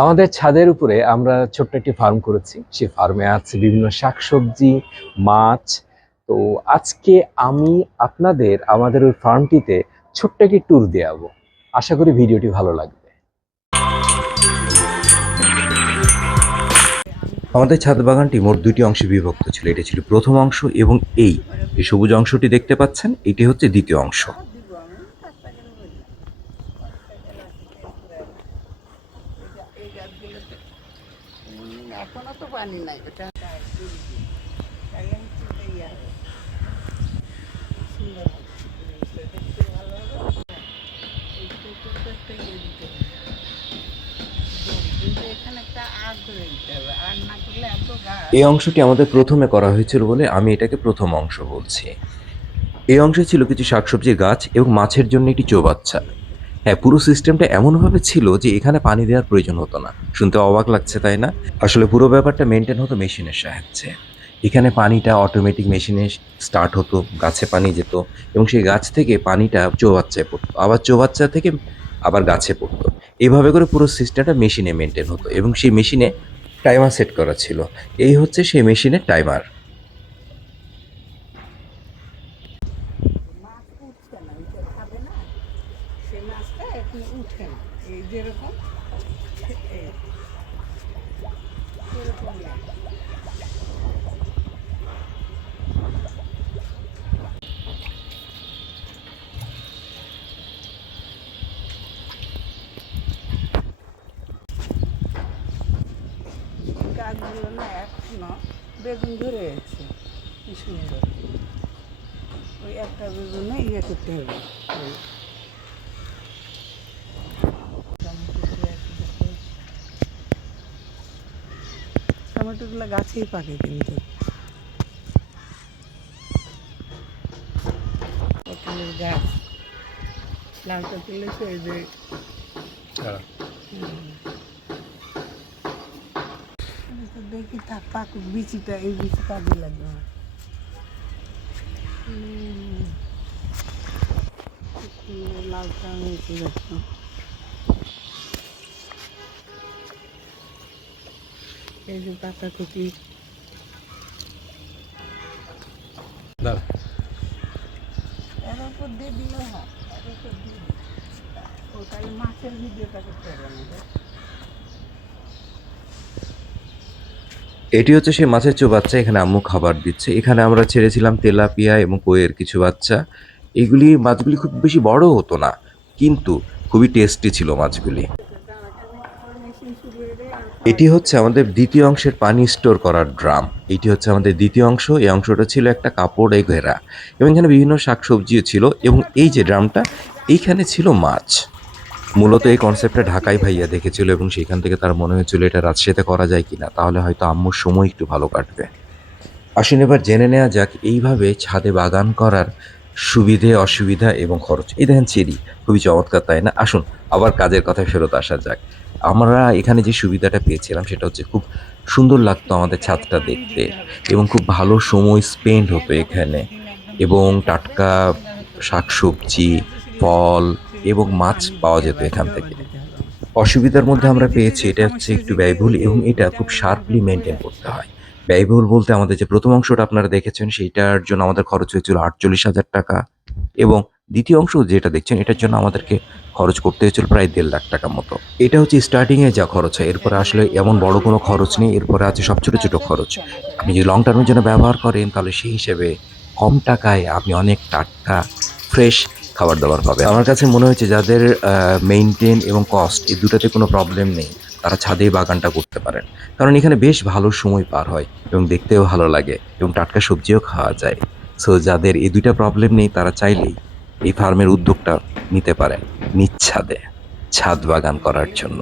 আমাদের ছাদের উপরে আমরা ছোট্ট একটি ফার্ম করেছি। সেই ফার্মে আছে বিভিন্ন শাকসবজি, মাছ। তো আজকে আমি আপনাদের আমাদের ওই ফার্মটিতে ছোট্ট একটি ট্যুর দেওয়াবো আশা করি ভিডিওটি ভালো লাগবে। আমাদের ছাদ বাগানটি মোট দুটি অংশে বিভক্ত ছিল। এটি ছিল প্রথম অংশ এবং এই সবুজ অংশটি দেখতে পাচ্ছেন, এটি হচ্ছে দ্বিতীয় অংশ। এখনও তো পানি নাই এই অংশটি আমাদের প্রথমে করা হয়েছিল বলে আমি এটাকে প্রথম অংশ বলছি। এই অংশে ছিল কিছু শাকসবজির গাছ এবং মাছের জন্য একটি চৌবাচ্চা। হ্যাঁ পুরো সিস্টেমটা এমনভাবে ছিল যে এখানে পানি দেওয়ার প্রয়োজন হতো না। শুনতে অবাক লাগছে, তাই না? আসলে পুরো ব্যাপারটা মেনটেন হতো মেশিনের সাহায্যে। এখানে পানিটা অটোমেটিক মেশিনে স্টার্ট হতো, গাছে পানি যেত এবং সেই গাছ থেকে পানিটা চৌবাচ্চায় পড়তো। আবার চৌবাচ্চা থেকে আবার গাছে পড়তো। এইভাবে করে পুরো সিস্টেমটা মেশিনে মেনটেন হতো এবং সেই মেশিনে টাইমার সেট করা ছিল। এই হচ্ছে সেই মেশিনের টাইমার মাছ উঠছে না ওইটা খাবে না সে মাছটা এখন উঠে না। এই যেরকম এরকম লাগে। গাছগুলো না এখনও বেগুন ধরে আছে। কি সুন্দর। ওই একটা বেগুনে ইয়ে করতে হবে ওই টমেটোগুলো গাছেই পাকে কিন্তু। পটলের গাছ। লাউটা তুলেছে এই যে। হুম। আমি তো দেখি থাক পাকুক বিচিটা এই বিচি কাজে লাগবে আমার। হুম। কি সুন্দর লাউটা হয়েছে মাছের ভিডিওটা করতে হবে এটি হচ্ছে সেই মাছের চো বাচ্চা এখানে আম্মু খাবার দিচ্ছে। এখানে আমরা ছেড়েছিলাম তেলাপিয়া এবং কইয়ের কিছু বাচ্চা। এগুলি মাছগুলি খুব বেশি বড় হতো না কিন্তু খুবই টেস্টি ছিল মাছগুলি। এটি হচ্ছে আমাদের দ্বিতীয় অংশের পানি স্টোর করার ড্রাম। এটি হচ্ছে আমাদের দ্বিতীয় অংশ। এই অংশটা ছিল একটা কাপড়ে ঘেরা এবং এখানে বিভিন্ন শাকসবজিও ছিল এবং এই যে ড্রামটা, এইখানে ছিল মাছ। মূলত এই কনসেপ্টটা ঢাকায় ভাইয়া দেখেছিল এবং সেখান থেকে তার মনে হয়েছিল এটা রাজশাহীতে করা যায় কিনা, তাহলে হয়তো আম্মুর সময় একটু ভালো কাটবে। আসুন এবার জেনে নেওয়া যাক, এইভাবে ছাদে বাগান করার সুবিধে, অসুবিধা এবং খরচ। এই দেখেন চেরি, খুবই চমৎকার, তাই না? আসুন, আবার কাজের কথায় ফেরত আসা যাক। আমরা এখানে যে সুবিধাটা পেয়েছিলাম, সেটা হচ্ছে খুব সুন্দর লাগতো আমাদের ছাদটা দেখতে এবং খুব ভালো সময় স্পেন্ড হতো এখানে। এবং টাটকা শাকসবজি, ফল এবং মাছ পাওয়া যেত এখান থেকে। অসুবিধার মধ্যে আমরা পেয়েছি, এটা হচ্ছে একটু ব্যয়বহুল এবং এটা খুব শার্পলি মেনটেন করতে হয়। ব্যয়বহুল বলতে আমাদের যে প্রথম অংশটা আপনারা দেখেছেন, সেইটার জন্য আমাদের খরচ হয়েছিল আটচল্লিশ হাজার টাকা এবং দ্বিতীয় অংশ যেটা দেখছেন, এটার জন্য আমাদেরকে খরচ করতে হয়েছিল প্রায় দেড় লাখ টাকা মতো। এটা হচ্ছে স্টার্টিংয়ে যা খরচ হয়, এরপরে আসলে এমন বড় কোনো খরচ নেই, এরপরে আছে সব ছোটো ছোটো খরচ। আপনি যদি লং টার্মের জন্য ব্যবহার করেন, তাহলে সেই হিসেবে কম টাকায় আপনি অনেক টাটকা ফ্রেশ খাবার দাবার পাবে। আমার কাছে মনে হয়েছে যাদের মেনটেন এবং কস্ট এই দুটাতে কোনো প্রবলেম নেই, তারা ছাদে বাগানটা করতে পারেন। কারণ এখানে বেশ ভালো সময় পার হয় এবং দেখতেও ভালো লাগে এবং টাটকা সবজিও খাওয়া যায়। সো যাদের এই দুইটা প্রবলেম নেই, তারা চাইলেই এই ফার্মের উদ্যোগটা নিতে পারেন নিচ্ছাদে ছাদ বাগান করার জন্য।